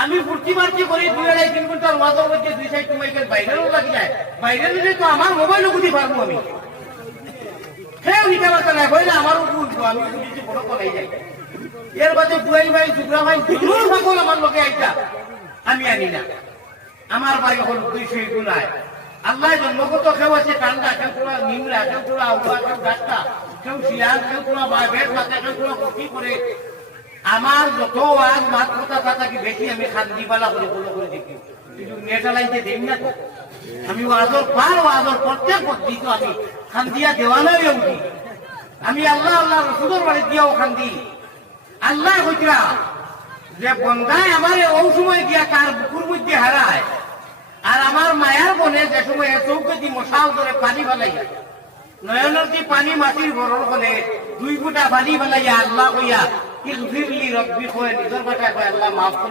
আমি ফুর্তি মার্তি করি 2-2.5-3 ঘন্টার ওয়াজের মধ্যে 2 সাইড মাইকের বাইরেও লাগি যায়, বাইরে নিলে তো আমার মোবাইলও গুলি পারবো আমি। কেউ নিতে পারতো না, বললে আমারও বুঝবো, আমি বুঝেছি বড় করাই যাই। এর বাদে বুড়াই ভাই শুক্রা ভাই জরুর ভাগল আমার লোকে আইটা, আমি আনি না। আমার বাড়ি হল 200 গুলায়। আল্লাহ জন্মগত কেউ আছে ঠান্ডা, কেউ তোলা নিমরা, কেউ তোলা আউলা, কেউ গাছটা, কেউ শিয়াল, কেউ তোলা বেশ মাথা, কেউ তোলা কপি করে। আমার যত আজ মাত কথা থাকি বেশি আমি খান্দিবালা করে বলো করে দেখি, কিন্তু নেটা লাইতে দেই না তো। আমি ওয়াজর পার ওয়াজর প্রত্যেক করছি তো আমি খান্দিয়া দেওয়ানাই উঠি। আমি আল্লাহ আল্লাহ রসুলের বাড়ি দিয়াও খান্দি। আল্লাহ হইতরা যে বন্ধায় আমার ওই সময় দিয়া তার বুকুর মধ্যে হারায়, আর আমার মায়ার বনে যে সময় চৌকে দি মশাও ধরে পানি ফেলাইয়া, নয়নের দি পানি মাটির বরল হলে 2 ফুটা পানি ফেলাইয়া আল্লাহ কইয়া কি ফিরলি রব্বি কয়ে নিজের কথা কয় আল্লাহ মাফ করে